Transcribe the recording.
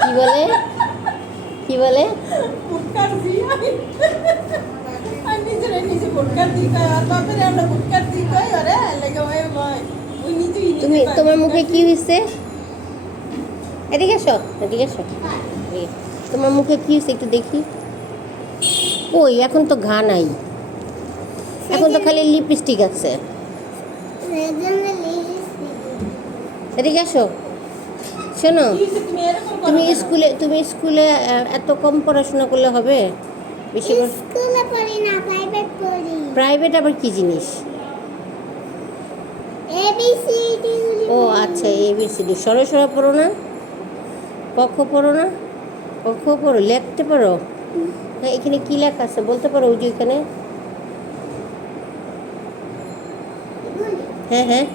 কি বলে কি বলে ফুটকার দি আর নিজেরে নিজে ফুটকার দি কয় আর বাপের আমরা ফুটকার দি কয় আরে লাগে ওই নিজেই তুমি তোমার মুখে কি হয়েছে? এদিকে এসো এদিকে এসো এদিকে। তোমার মুখে কি হয়েছে একটু দেখি। ওই এখন তো ঘা নাই, এখন তো খালি লিপস্টিক আছে। এদিকে আসো। শোনো, তুমি স্কুলে এত কম পড়াশোনা করলে হবে? বেশি স্কুলে পড়ি না, প্রাইভেট পড়ি। প্রাইভেট আবার কি জিনিস? এবিসিডি। ও আচ্ছা, এবিসিডি। সরো পড়ো না? কক্ষ পড়ো না? কক্ষ পড়ো, লিখতে পারো? হ্যাঁ, এখানে কি লেখা আছে বলতে পারো? ওই যে এখানে। হ্যাঁ হ্যাঁ